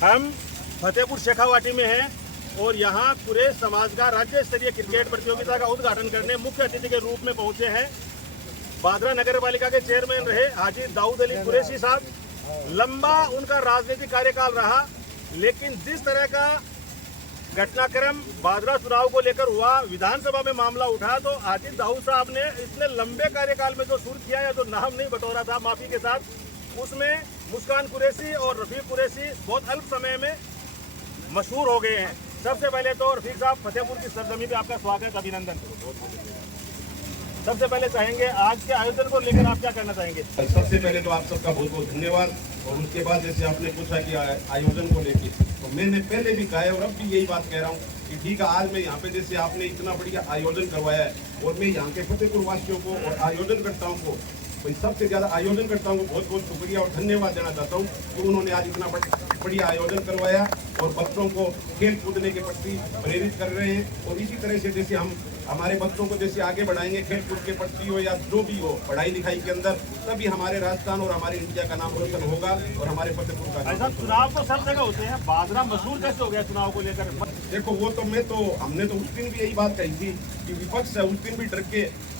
हम फतेहपुर शेखावाटी में हैं और यहाँ कुरैश समाज का राज्य स्तरीय क्रिकेट प्रतियोगिता का उद्घाटन करने मुख्य अतिथि के रूप में पहुंचे हैं। बादरा नगर पालिका के चेयरमैन रहे हाजी दाऊद अली कुरैशी साहब। लंबा उनका राजनीतिक कार्यकाल रहा, लेकिन जिस तरह का घटनाक्रम बादरा चुनाव को लेकर हुआ, विधानसभा में मामला उठा, तो हाजी दाऊद साहब ने इतने लंबे कार्यकाल में जो शुरू किया या जो नाम नहीं बटोरा था माफी के साथ, उसमें मुस्कान कुरैशी और रफीक कुरैशी बहुत अल्प समय में मशहूर हो गए हैं। सबसे पहले तो रफीक साहब, फतेहपुर की सरजमी पे आपका स्वागत, अभिनंदन। सबसे पहले चाहेंगे आज के आयोजन को लेकर आप क्या कहना चाहेंगे? सबसे पहले तो आप सबका बहुत बहुत धन्यवाद। और उसके बाद जैसे आपने पूछा कि आयोजन को लेकर, तो मैंने पहले भी कहा है और अब भी यही बात कह रहा हूँ कि ठीक है, आज मैं यहाँ पे जैसे आपने इतना बढ़िया आयोजन करवाया है और मैं यहाँ के फतेहपुर वासियों को और आयोजनकर्ताओं को, भाई सबसे ज्यादा आयोजनकर्ताओं को बहुत बहुत शुक्रिया और धन्यवाद देना चाहता हूँ कि उन्होंने आज इतना बढ़िया आयोजन करवाया और बच्चों को खेल कूदने के प्रति प्रेरित कर रहे हैं। और इसी तरह से जैसे हम हमारे बच्चों को जैसे आगे बढ़ाएंगे खेल कूद के प्रति हो या जो भी हो पढ़ाई लिखाई के अंदर, तभी हमारे राजस्थान और हमारे इंडिया का नाम रोशन होगा और हमारे फतेहपुर का नाम। चुनाव तो सब जगह होते हैं, बादरा मशहूर कैसे हो गया चुनाव को लेकर? देखो वो तो हमने तो उस दिन भी यही बात कही थी कि विपक्ष है उस दिन भी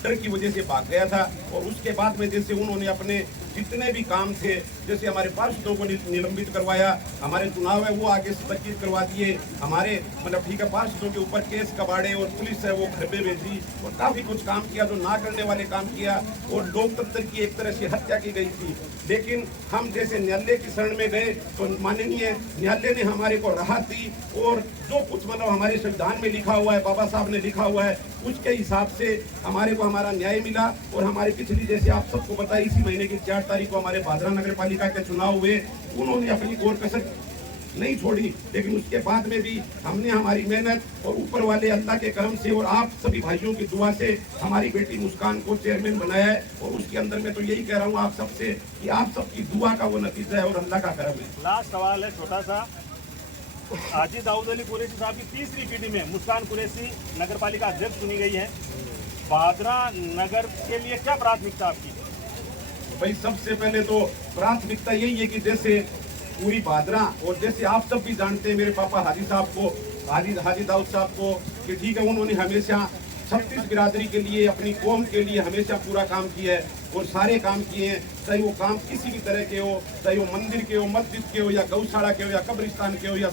डर की वजह से भाग गया था। और उसके बाद में जैसे उन्होंने अपने जितने भी काम थे, जैसे हमारे पार्षदों को निलंबित करवाया, हमारे चुनाव है वो आगे स्थगित करवा दिए, हमारे मतलब ठीक है पार्षदों के ऊपर केस कबाड़े और पुलिस है वो घर पे भेजी और काफी कुछ काम किया जो ना करने वाले काम किया और लोकतंत्र की एक तरह से हत्या की गई थी। लेकिन हम जैसे न्यायालय की शरण में गए तो माननीय न्यायालय ने हमारे को राहत दी और जो कुछ मतलब हमारे संविधान में लिखा हुआ है, बाबा साहब ने लिखा हुआ है, उसके हिसाब से हमारे को हमारा न्याय मिला। और हमारे पिछली जैसे आप सबको पता है इसी महीने की 4 तारीख को हमारे बादरा नगर पालिका के चुनाव हुए, उन्होंने अपनी कोर कसर नहीं छोड़ी, लेकिन उसके बाद में भी हमने हमारी मेहनत और ऊपर वाले अल्लाह के करम से और आप सभी भाइयों की दुआ से हमारी बेटी मुस्कान को चेयरमैन बनाया है। और उसके अंदर मैं तो यही कह रहा हूँ आप सबसे कि आप सबकी दुआ का वो नतीजा है और अल्लाह का करम है। लास्ट सवाल है छोटा सा, हाजी दाऊद अली कुरैशी साहब की तीसरी पीढ़ी में मुस्कान कुरैशी नगर पालिका अध्यक्ष चुनी गई है। बादरा नगर के लिए क्या प्राथमिकता आपकी? भाई सबसे पहले तो प्राथमिकता यही है कि जैसे पूरी बादरा और जैसे आप सब भी जानते हैं मेरे पापा हाजी साहब को, हाजी दाऊद साहब को, कि ठीक है उन्होंने हमेशा 36 बिरादरी के लिए अपनी कौम के लिए हमेशा पूरा काम किया है और सारे काम किए हैं, चाहे वो काम किसी भी तरह के हो, चाहे वो मंदिर के हो, मस्जिद के हो या गौशाला के हो या कब्रिस्तान के हो या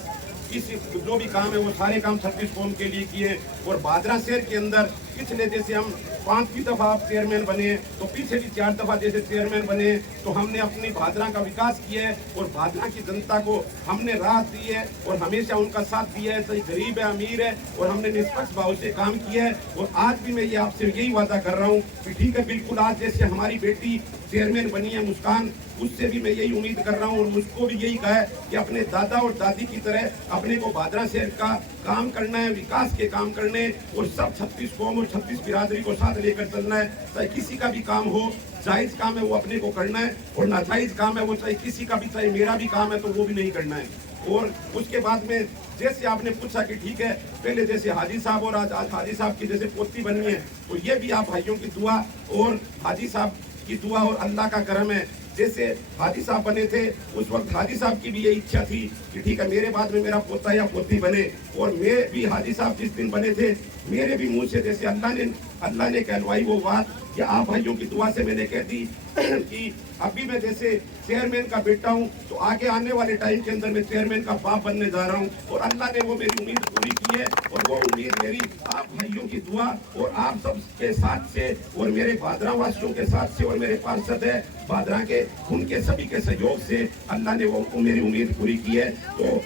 किसी जो भी काम है वो सारे काम 36 कौम के लिए किए। और बादरा शहर के अंदर पिछले जैसे हम 5वीं दफा आप चेयरमैन बने तो पीछे भी 4 दफा जैसे चेयरमैन बने तो हमने अपनी बादरा का विकास किया है और बादरा की जनता को हमने राहत दी है और हमेशा उनका साथ दिया है, चाहे गरीब है अमीर है, और हमने निष्पक्ष भाव से काम किया है। और आज भी मैं ये आपसे यही वादा कर रहा हूँ कि ठीक है बिल्कुल आज जैसे हमारी बेटी चेयरमैन बनी है मुस्कान, उससे भी मैं यही उम्मीद कर रहा हूँ और मुझको भी यही कहा है कि अपने दादा और दादी की तरह अपने को बादरा शहर का काम करना है, विकास के काम करने और सब 36 कौम और 36 बिरादरी को साथ लेकर चलना है। चाहे किसी का भी काम हो, जायज काम है वो अपने को करना है और नाजायज काम है वो चाहे किसी का भी, चाहे मेरा भी काम है तो वो भी नहीं करना है। और उसके बाद में जैसे आपने पूछा कि ठीक है पहले जैसे हाजी साहब और आज हाजी साहब की जैसे पोती बनी है, तो ये भी आप भाइयों की दुआ और हाजी साहब की दुआ और अल्लाह का करम है। जैसे हाजी साहब बने थे उस वक्त हाजी साहब की भी ये इच्छा थी कि ठीक है मेरे बाद में मेरा पोता या पोती बने, और मैं भी हाजी साहब जिस दिन बने थे मेरे भी मुंह से जैसे अल्लाह ने कहलवाई वो बात कि आप भाइयों की दुआ से मैंने कह दी कि अभी मैं जैसे चेयरमैन का बेटा हूं तो आगे आने वाले टाइम के अंदर मैं चेयरमैन का बाप बनने जा रहा हूं। और अल्लाह ने वो मेरी उम्मीद पूरी की है और वो उम्मीद मेरी आप भाइयों की दुआ और आप सब के साथ से और मेरे बादरा वासियों के साथ से और मेरे पार्षद है बादरा के, उनके सभी के सहयोग से अल्लाह ने वो मेरी उम्मीद पूरी की है। तो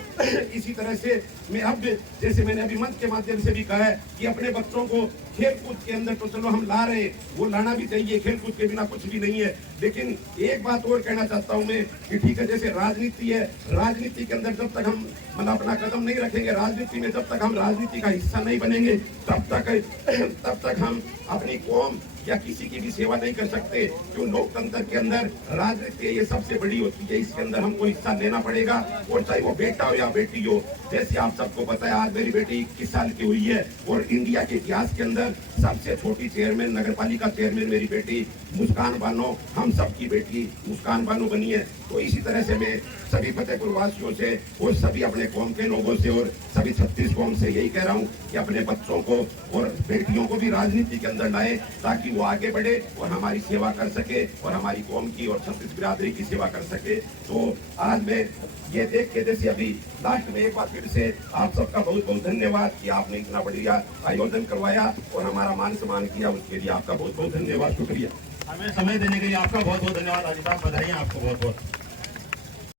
इसी तरह से मैं अब जैसे मैंने अभी मंच के माध्यम से भी कहा है कि अपने बच्चों को खेल कूद के अंदर तो चलो हम ला रहे हैं, वो लाना भी चाहिए, खेल कूद के बिना कुछ भी नहीं है। लेकिन एक बात और कहना चाहता हूं मैं कि ठीक है जैसे राजनीति है, राजनीति के अंदर जब तक हम मतलब अपना कदम नहीं रखेंगे, राजनीति में जब तक हम राजनीति का हिस्सा नहीं बनेंगे तब तक हम अपनी कौम या किसी की भी सेवा नहीं कर सकते। क्यों लोकतंत्र के अंदर राजनीति ये सबसे बड़ी होती है, इसके अंदर हमको हिस्सा लेना पड़ेगा और चाहे वो बेटा हो या बेटी हो। जैसे आप सबको पता है आज मेरी बेटी 21 साल की हुई है और इंडिया के इतिहास के अंदर सबसे छोटी चेयरमैन, नगर पालिका चेयरमैन मेरी बेटी मुस्कान बानो, हम सबकी बेटी मुस्कान बानो बनी है। तो इसी तरह से मैं सभी फतेहपुर वासियों से और सभी अपने कौम के लोगों से और सभी 36 कौम से यही कह रहा हूँ कि अपने बच्चों को और बेटियों को भी राजनीति के अंदर लाए, ताकि वो आगे बढ़े और हमारी सेवा कर सके और हमारी कौम की और 36 बिरादरी की सेवा कर सके। तो आज मैं ये देख के जैसे अभी लास्ट में एक बार फिर से आप सबका बहुत बहुत धन्यवाद कि आपने इतना बढ़िया आयोजन करवाया और हमारा मान सम्मान किया, उसके लिए आपका बहुत बहुत धन्यवाद, शुक्रिया। हमें समय देने के लिए आपका बहुत बहुत धन्यवाद हाजी साहब, बधाई आपको बहुत बहुत।